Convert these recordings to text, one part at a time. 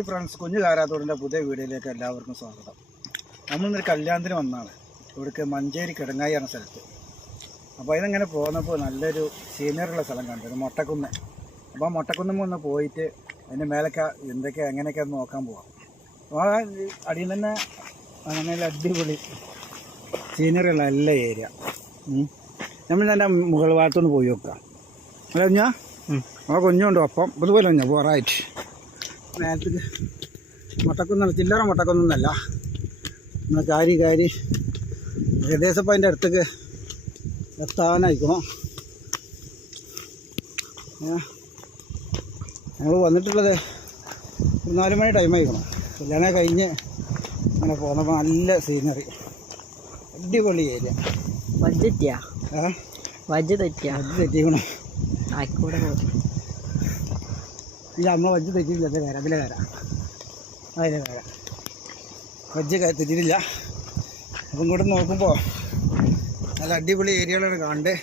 Hi friends കുഞ്ഞു കാരാത്തോടിന്റെ പുതിയ വീഡിയോയിലേക്ക് എല്ലാവർക്കും സ്വാഗതം. നമ്മളിന്നൊരു കല്യാണത്തിന് വന്നാണ്. ഇവിടേക്ക് മഞ്ചേരി കിടങ്ങായി എന്ന സ്ഥലത്ത്. അപ്പോൾ ഇതിങ്ങനെ പോകുന്നപ്പോൾ നല്ലൊരു സീനിയറുള്ള സ്ഥലം കണ്ടു ഒരു മൊട്ടക്കുന്ന്. അപ്പോൾ ആ മൊട്ടക്കുന്ന് ഒന്ന് പോയിട്ട് അതിന്റെ മേലൊക്കെ എന്തൊക്കെ എങ്ങനെയൊക്കെ നോക്കാൻ പോവാം. അപ്പോൾ ആ അടിയിൽ തന്നെ അങ്ങനെ അടിപൊളി സീനിയറുള്ള എല്ലാ ഏരിയ നമ്മൾ തന്നെ മുകൾ ഭാഗത്തുനിന്ന് പോയി നോക്കാം. അല്ല കുഞ്ഞാ? ആ കുഞ്ഞുണ്ട് ഒപ്പം. ഇതുപോലെ കുഞ്ഞാ പോറായിട്ട് നേരത്തേക്ക് മുട്ടക്കൊന്നല്ല ചില്ലറ മുട്ടക്കൊന്നല്ല നമ്മൾ കാരി കാരി ഏകദേശം അതിന്റെ അടുത്തേക്ക് എത്താനായിക്കണം. ഞങ്ങൾ വന്നിട്ടുള്ളത് ഒരു നാല് മണി ടൈം ആയിക്കണം. കല്യാണം കഴിഞ്ഞ് അങ്ങനെ പോകുന്നപ്പോൾ നല്ല സീനറി അടിപൊളി ഏരിയ വജ്ജ് തെറ്റിയാ ഏ? വജ്ജ് തെറ്റിയാ? അത് തെറ്റിക്കണം. ആയിക്കൂടെ ഇല്ല നമ്മളെ വജ്ജ് തെറ്റിയില്ല അതിലെ കയറാം അതിലെ കയറാം അതിലെ കയറാം വജ്ജ് തെറ്റിയിട്ടില്ല. അപ്പം ഇങ്ങോട്ട് നോക്കുമ്പോൾ നല്ല അടിപൊളി ഏരിയകളാണ് കാണണ്ടേ?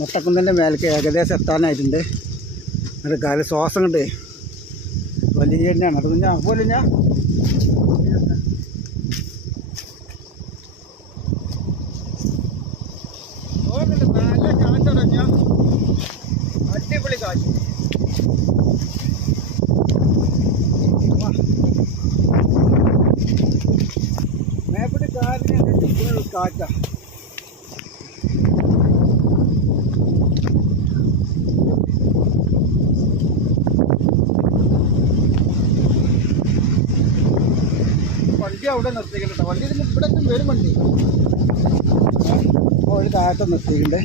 മുട്ടക്കുന്നിന്റെ മേലേക്ക് ഏകദേശം എത്താനായിട്ടുണ്ട്. എന്നിട്ട് കാൽ ശ്വാസം കൊണ്ട് വലിയ തന്നെയാണ് അത് കുഞ്ഞാ പോലെ ഞാൻ നല്ല കാറ്റുടഞ്ഞ അടിപൊളി കാറ്റ് വണ്ടി അവിടെ നിർത്തിക്കണ്ട വണ്ടി ഇതിന് ഇവിടെ വരും വണ്ടി. അപ്പോൾ ഒരു താഴത്ത് നിർത്തിക്കണ്ടേ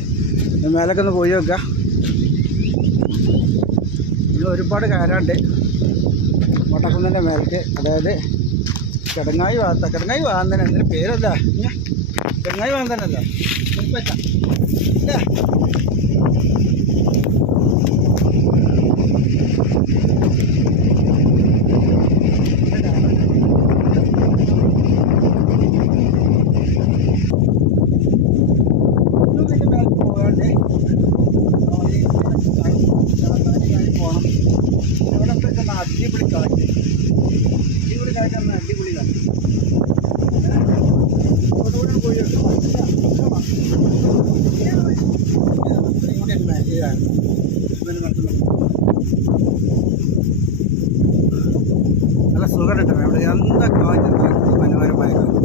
മേലൊക്കെ ഒന്ന് പോയി നോക്കാം. ഒരുപാട് കയറാണ്ട് മൊട്ടക്കുന്നിന്റെ മേലേക്ക് അതായത് കിടങ്ങായി വാർത്ത കിടങ്ങായി വാന്തന എന്തിന് പേരല്ല കിടങ്ങായി വാന്തനല്ല ഉൾപ്പറ്റ ഇല്ലേ ഒന്നും ഇതിന്റെ മേലേക്ക് പോകാണ്ട് പോകണം ഇവിടെ എന്തൊക്കെ അടിപൊളി കാറ്റ് അടിപൊളി കാറ്റാണ് അടിപൊളി കാറ്റ് ഇങ്ങോട്ടുകൂടെ പോയി നല്ല സുഖം കിട്ടണം ഇവിടെ എന്താ കാറ്റ് മനോഹരമായ കാറ്റ്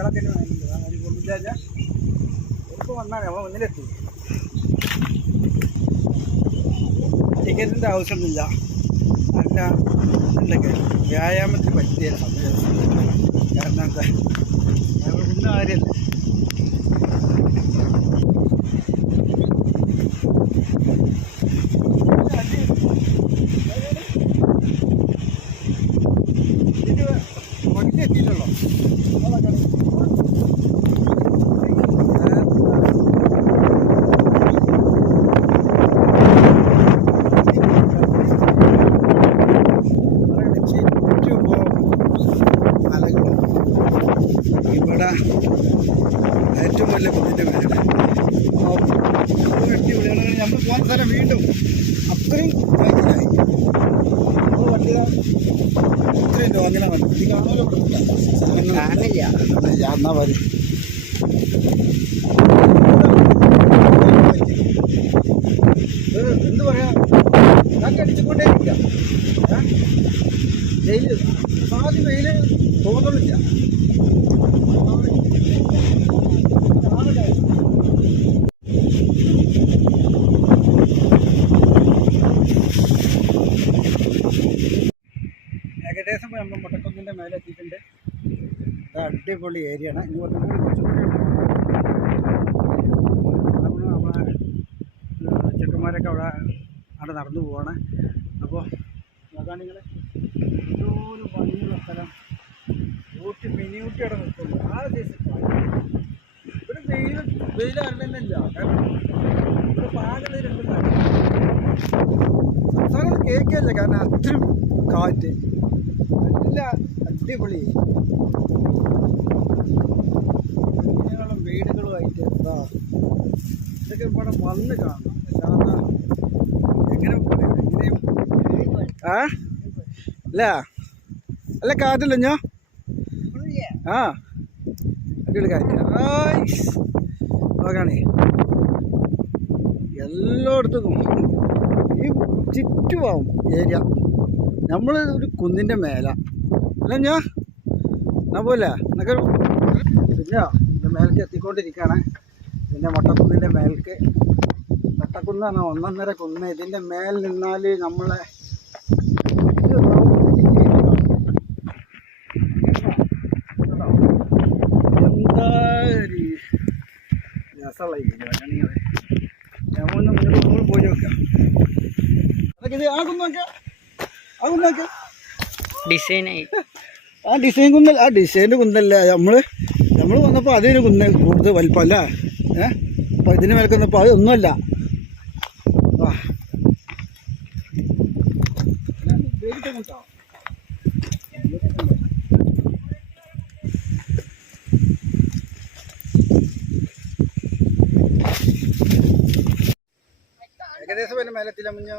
കുട്ടികളൊക്കെ വാങ്ങിയിട്ടുണ്ട്. ആ, ഒരു പൊന്നിച്ചാച്ച. ഇപ്പോൾ വന്നാൽ അവൻ മുന്നിലെത്തി ടിക്കറ്റിന്റെ ആവശ്യമൊന്നുമില്ല നല്ല എന്തൊക്കെ? വ്യായാമത്തിന് പറ്റിയ സമയം. കാരണം എന്താ ഞങ്ങൾ ഒന്നും കാര്യമല്ല. ഇത് വണ്ടി എത്തിയിട്ടുള്ളൂ ഇവിടെ ഏറ്റവും വലിയ കുന്നിന്റെ മേലെ അടിപൊളിയാണ് നമ്മൾ പോകുന്ന സ്ഥലം വീണ്ടും അത്രയും ഭയങ്കരമായി നമ്മൾ വണ്ടി ദാ ഇത്രയും ലോങ്ങിലാണ് വണ്ടി ഇത് കാണാമല്ലോ ഇവിടെ കാണില്ല ഞാൻ എന്നാ വരും. എന്ത് പറയാ? അടിച്ചുകൊണ്ടേ ഇരിക്കാം വെയിൽ ആദ്യം വെയിൽ തോന്നുന്നില്ല ഏകദേശം നമ്മൾ മുട്ടക്കുന്നിന്റെ മേലെ എത്തിയിട്ടുണ്ട് ഇത് ഏരിയയാണ്. ഇനി കുറച്ചും കൂടി കുറച്ചും കൂടി നമ്മൾ നമ്മളെ ഏഹ്, ചെക്കന്മാരൊക്കെ അവിടെ അവിടെ നടന്നു പോവാണ്. അപ്പോൾ നോക്കാൻ നിങ്ങൾ എന്തോരം ഭംഗിയുള്ള സ്ഥലം. ഊട്ടി മിനിയൂട്ടി അവിടെ നിൽക്കുന്നു. ആ ദിവസം ഇവിടെ വെയിൽ വെയിൽ അറിഞ്ഞില്ല കാരണം ഇവിടെ പാകത രണ്ടും സംസാരം കേൾക്കില്ല കാരണം അത്രയും കാറ്റ്. നല്ല അടിപൊളി. ഇങ്ങനെയുള്ള വീടുകളുമായിട്ട് എന്താ? ഇതൊക്കെ ഇവിടെ വന്ന് കാണണം. അല്ലാതെ എങ്ങനെ ആ? അല്ല അല്ല കാറ്റില്ല ഞാ. ആ. അടിപൊളി കാറ്റ്. നോക്കാണേ. എല്ലായിടത്തും ഈ ചുറ്റുമാവും ഏരിയ. നമ്മൾ ഒരു കുന്നിന്റെ മേല. അല്ല ഞാ. എന്നാ പോലെ എന്നൊക്കെ പിന്നെ മേൽക്ക് എത്തിക്കൊണ്ടിരിക്കുകയാണ് ഇതിന്റെ മൊട്ടക്കുന്നിന്റെ മേൽക്ക്. മൊട്ടക്കുന്നാണ് ഒന്നൊന്നര കുന്ന്. ഇതിന്റെ മേൽ നിന്നാൽ നമ്മളെ എന്താ ഒരു ഡിസൈനായി ആ ഡിസൈൻ കുന്നല്ല ആ ഡിസൈന്റെ കുന്നല്ല. നമ്മൾ നമ്മൾ വന്നപ്പോൾ അതിന് കുന്ന് കൂടുതൽ വലിപ്പം അല്ല? ഏ? അപ്പോൾ ഇതിന് മേലെ അതൊന്നുമല്ല അത് ഒന്നുമല്ല. ആ. ഏകദേശം പിന്നെ മേലെത്തില്ല മുഞ്ഞോ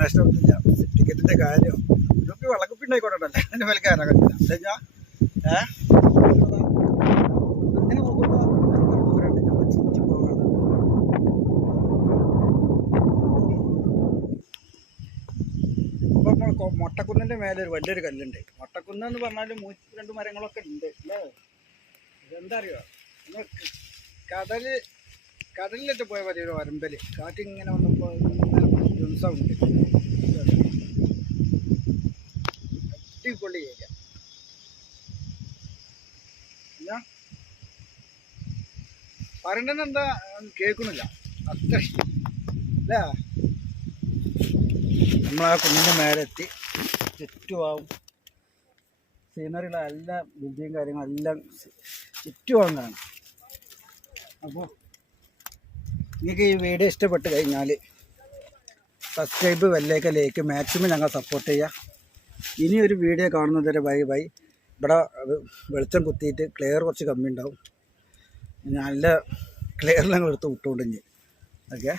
നഷ്ടപ്പെട്ടില്ല. ടിക്കറ്റിന്റെ കാര്യം ഇതൊക്കെ വെള്ളക്കുപ്പിണ്ടായിക്കോട്ടെ അതിന്റെ മേലെ കയറാൻ പറ്റില്ല എന്താ മൊട്ടക്കുന്നിന്റെ മേലെ ഒരു വലിയൊരു കല്ലുണ്ട്. മൊട്ടക്കുന്ന് എന്ന് പറഞ്ഞാൽ മൂന്ന് രണ്ട് മരങ്ങളൊക്കെ ഉണ്ട് അല്ലേ? ഇതെന്താ അറിയോ നമ്മൾ കടൽ കടലിലൊക്കെ പോയ പോലെ ഒരു വരമ്പൽ. കാറ്റിങ്ങനെ വന്നപ്പോൾ സൗണ്ട് അടിപൊളി ഏരിയ പിന്നെ പറയണെന്ന് എന്താ കേൾക്കുന്നില്ല അത്ര അല്ലേ നമ്മൾ ആ കുന്നിന്റെ മേലെ എത്തി ചുറ്റുമാവും സീനറിയുള്ള എല്ലാ ബിൽഡിങ് കാര്യങ്ങളെല്ലാം ചുറ്റുമാവും അപ്പോൾ നിങ്ങൾക്ക് ഈ വീഡിയോ ഇഷ്ടപ്പെട്ട് കഴിഞ്ഞാൽ സബ്സ്ക്രൈബ് വെല്ലേക്ക് ലേക്ക് മാക്സിമം ഞങ്ങൾ സപ്പോർട്ട് ചെയ്യുക ഇനി ഒരു വീഡിയോ കാണുന്നതുവരെ ബൈ ബൈ ഇവിടെ വെളിച്ചം കുത്തിയിട്ട് ക്ലിയർ കുറച്ച് കമ്മി ഉണ്ടാവും നല്ല ക്ലിയറിലങ്ങ് എടുത്ത് വിട്ടുകൊണ്ടിഞ്ഞ് ഓക്കെ